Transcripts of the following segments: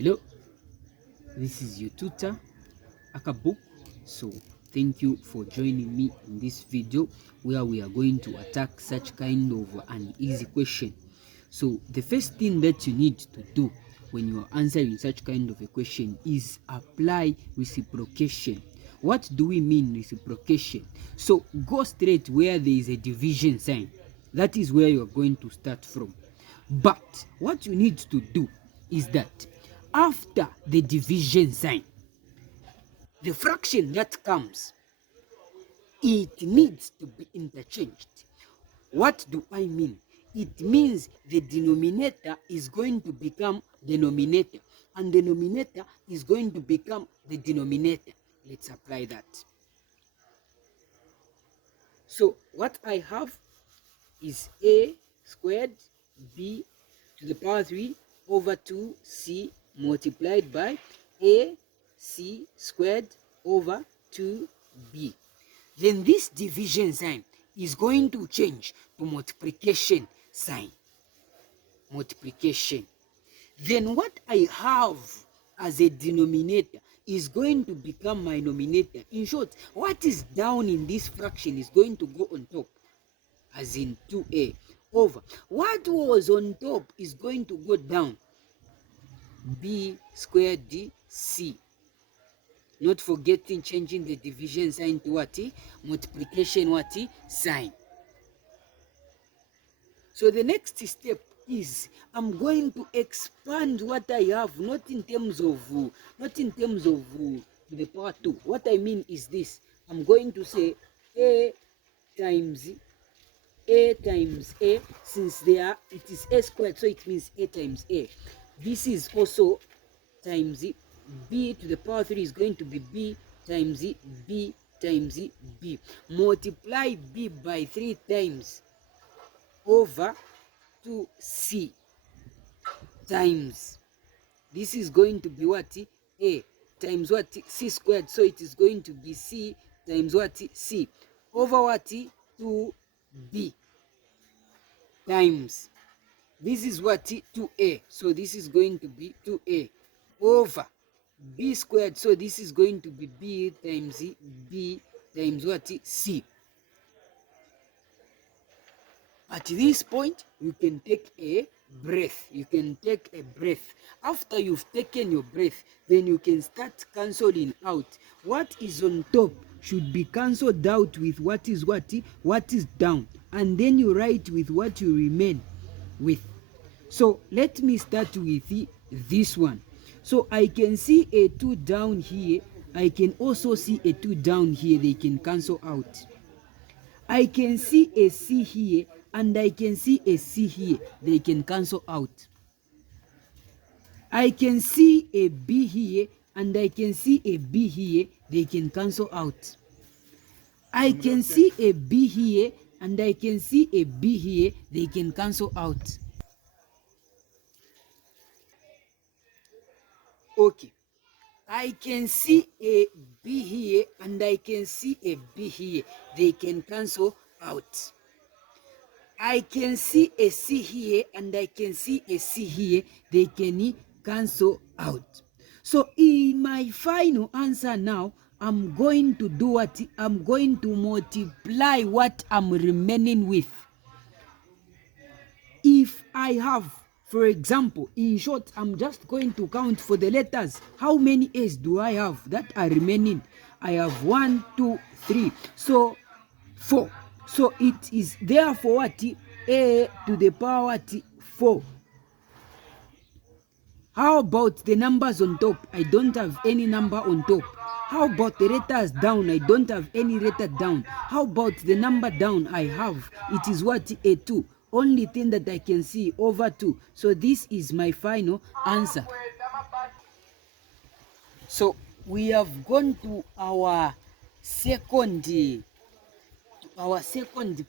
Hello, this is your tutor Akabook. So thank you for joining me in this video where we are going to attack such kind of an easy question. So the first thing that you need to do when you are answering such kind of a question is apply reciprocation. What do we mean reciprocation? So go straight where there is a division sign. That is where you are going to start from. But what you need to do is that after the division sign, the fraction that comes, it needs to be interchanged. What do I mean? It means the denominator is going to become denominator, and the denominator is going to become the denominator. Let's apply that. So what I have is a squared b to the power 3 over 2c multiplied by a c squared over 2b. Then this division sign is going to change to multiplication sign. Multiplication. Then what I have as a denominator is going to become my numerator. In short, what is down in this fraction is going to go on top, as in 2a, over what was on top is going to go down, b squared c. Not forgetting changing the division sign to what? Multiplication what? Sign. So the next step is I'm going to expand what I have, not in terms of to the power 2. What I mean is this. I'm going to say a times a, since it is a squared, so it means a times a. This is also times b to the power 3 is going to be b times b times b. Multiply b by 3 times over 2c times, this is going to be what? A times what? C squared, so it is going to be c times what? C over what? 2b times, this is what? 2a, so this is going to be 2a over b squared, so this is going to be b times b times what? C. At this point, you can take a breath. You can take a breath. After you've taken your breath, then you can start cancelling out. What is on top should be cancelled out with what is down. And then you write with what you remain with. So let me start with this one. So I can see a 2 down here. I can also see a 2 down here. They can cancel out. I can see a C here and I can see a C here. They can cancel out. I can see a B here and I can see a B here. They can cancel out. I can see a B here and I can see a B here. They can cancel out. Okay. I can see a B here and I can see a B here. They can cancel out. I can see a C here and I can see a C here. They can cancel out. So in my final answer now, I'm going to do what? I'm going to multiply what I'm remaining with. If I have, for example, in short, I'm just going to count for the letters. How many A's do I have that are remaining? I have 1, 2, 3. So 4. So it is therefore what? A to the power 4. How about the numbers on top? I don't have any number on top. How about the letters down? I don't have any letter down. How about the number down? I have. It is what? A 2. Only thing that I can see over 2. So this is my final answer. So we have gone to our second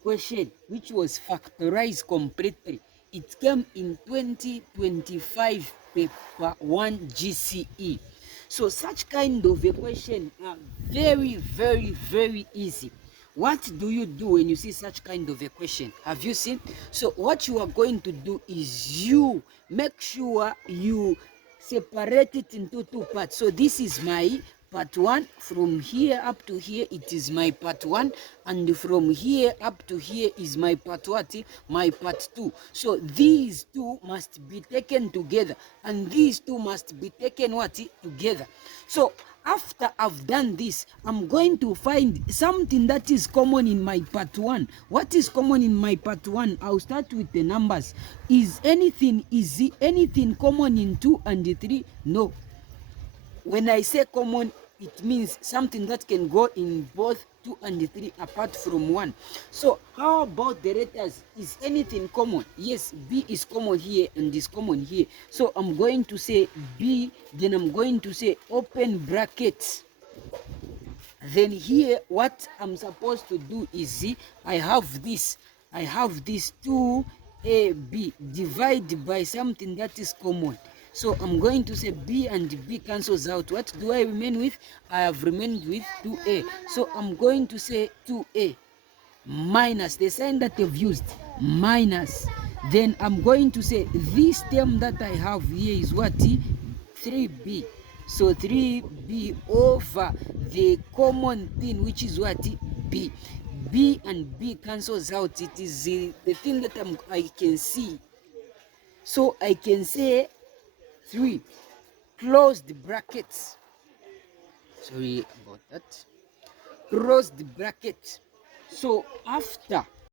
question, which was factorized completely. It came in 2025 paper 1 GCE. So such kind of a question are very, very, very easy. What do you do when you see such kind of a question? Have you seen? So what you are going to do is you make sure you separate it into two parts. So this is my part 1. From here up to here, it is my part 1, and from here up to here is my part what? My part 2. So these two must be taken together, and these two must be taken what? Together. So after I've done this, I'm going to find something that is common in my part 1. What is common in my part 1? I'll start with the numbers. Is anything common in 2 and 3? No. When I say common, it means something that can go in both 2 and 3 apart from 1. So how about the letters? Is anything common? Yes, B is common here and is common here. So I'm going to say B, then I'm going to say open brackets. Then here what I'm supposed to do is I have this 2AB, divide by something that is common. So I'm going to say B and B cancels out. What do I remain with? I have remained with 2A. So I'm going to say 2A minus the sign that I've used, minus. Then I'm going to say this term that I have here is what? 3B. So 3B over the common thing, which is what? B. B and B cancels out. It is the thing that I can see. So I can say 3, close the brackets. Sorry about that. Close the bracket. So after